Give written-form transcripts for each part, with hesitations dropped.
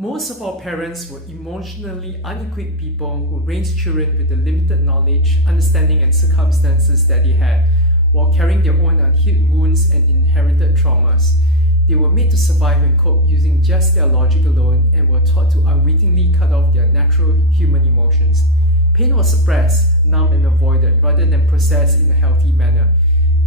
Most of our parents were emotionally unequipped people who raised children with the limited knowledge, understanding and circumstances that they had, while carrying their own unhealed wounds and inherited traumas. They were made to survive and cope using just their logic alone and were taught to unwittingly cut off their natural human emotions. Pain was suppressed, numbed and avoided rather than processed in a healthy manner.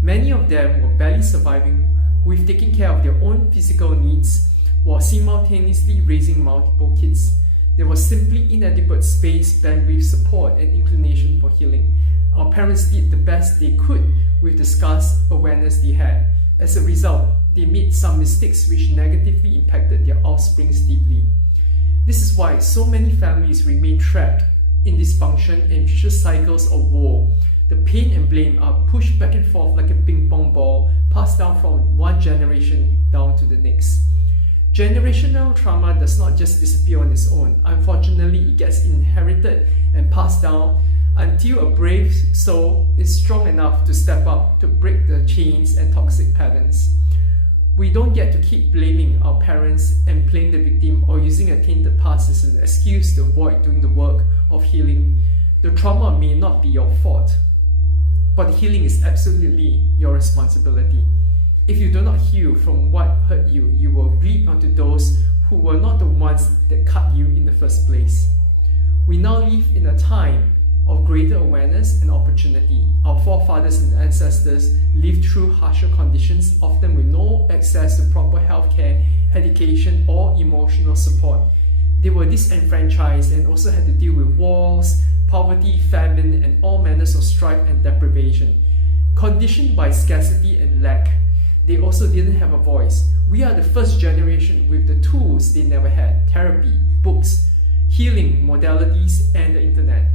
Many of them were barely surviving with taking care of their own physical needs while simultaneously raising multiple kids. There was simply inadequate space, bandwidth, support and inclination for healing. Our parents did the best they could with the scarce awareness they had. As a result, they made some mistakes which negatively impacted their offsprings deeply. This is why so many families remain trapped in dysfunction and vicious cycles of woe. The pain and blame are pushed back and forth like a ping pong ball, passed down from one generation down to the next. Generational trauma does not just disappear on its own. Unfortunately, it gets inherited and passed down until a brave soul is strong enough to step up to break the chains and toxic patterns. We don't get to keep blaming our parents and playing the victim or using a tainted past as an excuse to avoid doing the work of healing. The trauma may not be your fault, but healing is absolutely your responsibility. If you do not heal from what hurt you, you will bleed onto those who were not the ones that cut you in the first place. We now live in a time of greater awareness and opportunity. Our forefathers and ancestors lived through harsher conditions, often with no access to proper healthcare, education, or emotional support. They were disenfranchised and also had to deal with wars, poverty, famine, and all manners of strife and deprivation. Conditioned by scarcity and lack, they also didn't have a voice. We are the first generation with the tools they never had: therapy, books, healing, modalities, and the internet.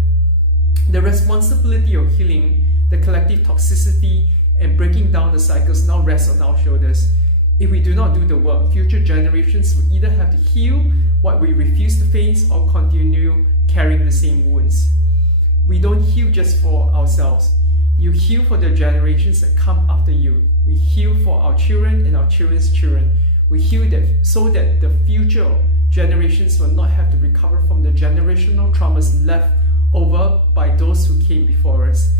The responsibility of healing the collective toxicity and breaking down the cycles now rests on our shoulders. If we do not do the work, future generations will either have to heal what we refuse to face or continue carrying the same wounds. We don't heal just for ourselves. You heal for the generations that come after you. We heal for our children and our children's children. We heal that so that the future generations will not have to recover from the generational traumas left over by those who came before us.